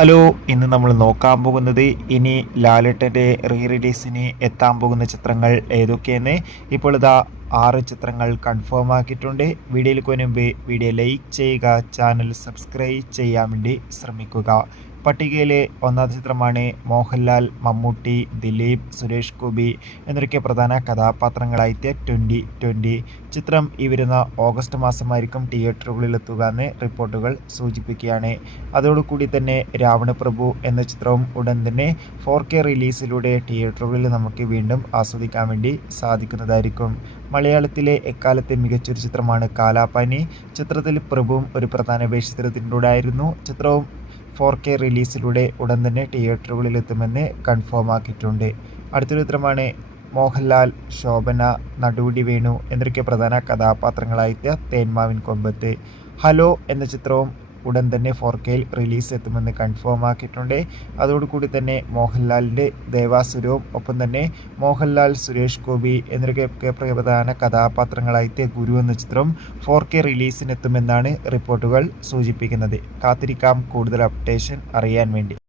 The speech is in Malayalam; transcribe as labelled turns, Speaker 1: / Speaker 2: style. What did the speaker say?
Speaker 1: ഹലോ ഇന്ന് നമ്മൾ നോക്കാൻ പോകുന്നത് ഇനി ലാലേട്ടന്റെ റീ റിലീസിന് എത്താൻ പോകുന്ന ചിത്രങ്ങൾ ഏതൊക്കെയെന്ന്. ഇപ്പോൾ ഇതാ ആറ് ചിത്രങ്ങൾ കൺഫേം ആക്കിയിട്ടുണ്ട്. വീഡിയോയിൽ മുൻപ് വീഡിയോ ലൈക്ക് ചെയ്യുക ചാനൽ സബ്സ്ക്രൈബ് ചെയ്യാൻ വേണ്ടി ശ്രമിക്കുക. പട്ടികയിലെ ഒന്നാം ചിത്രമാണ് മോഹൻലാൽ മമ്മൂട്ടി ദിലീപ് സുരേഷ് ഗോപി എന്നൊക്കെ പ്രധാന കഥാപാത്രങ്ങളായിട്ട് ട്വന്റി ട്വന്റി ചിത്രം ഈ വരുന്ന ഓഗസ്റ്റ് മാസമായിരിക്കും തിയേറ്ററുകളിൽ എത്തുക എന്ന് റിപ്പോർട്ടുകൾ സൂചിപ്പിക്കുകയാണ്. അതോടുകൂടി തന്നെ രാവണപ്രഭു എന്ന ചിത്രവും ഉടൻ തന്നെ ഫോർ കെ റിലീസിലൂടെ തിയേറ്ററുകളിൽ നമുക്ക് വീണ്ടും ആസ്വദിക്കാൻ വേണ്ടി സാധിക്കുന്നതായിരിക്കും. മലയാളത്തിലെ എക്കാലത്തെ മികച്ചൊരു ചിത്രമാണ് കാലാപാനി ചിത്രത്തിൽ പ്രഭുവും ഒരു പ്രധാന വേഷത്തിലെത്തിയിട്ടുണ്ടായിരുന്നു. ചിത്രവും ഫോർ കെ റിലീസിലൂടെ ഉടൻ തന്നെ തിയേറ്ററുകളിൽ എത്തുമെന്ന് കൺഫേം ആക്കിയിട്ടുണ്ട്. അടുത്തൊരു ചിത്രമാണ് മോഹൻലാൽ ശോഭന നടുവടി വേണു എന്നൊക്കെ പ്രധാന കഥാപാത്രങ്ങളായിട്ട് തേന്മാവിൻ കൊമ്പത്ത്. ഹലോ എന്ന ചിത്രവും ഉടൻ തന്നെ ഫോർ കെയിൽ റിലീസ് എത്തുമെന്ന് കൺഫേം ആക്കിയിട്ടുണ്ട്. അതോടുകൂടി തന്നെ മോഹൻലാലിന്റെ ദേവാസുരവും ഒപ്പം തന്നെ മോഹൻലാൽ സുരേഷ് ഗോപി എന്നൊക്കെ പ്രധാന കഥാപാത്രങ്ങളായിട്ട് ഗുരു എന്ന ചിത്രം ഫോർ കെ റിലീസിനെത്തുമെന്നാണ് റിപ്പോർട്ടുകൾ സൂചിപ്പിക്കുന്നത്. കാത്തിരിക്കാം. കൂടുതൽ അപ്ഡേഷൻ അറിയാൻ വേണ്ടി.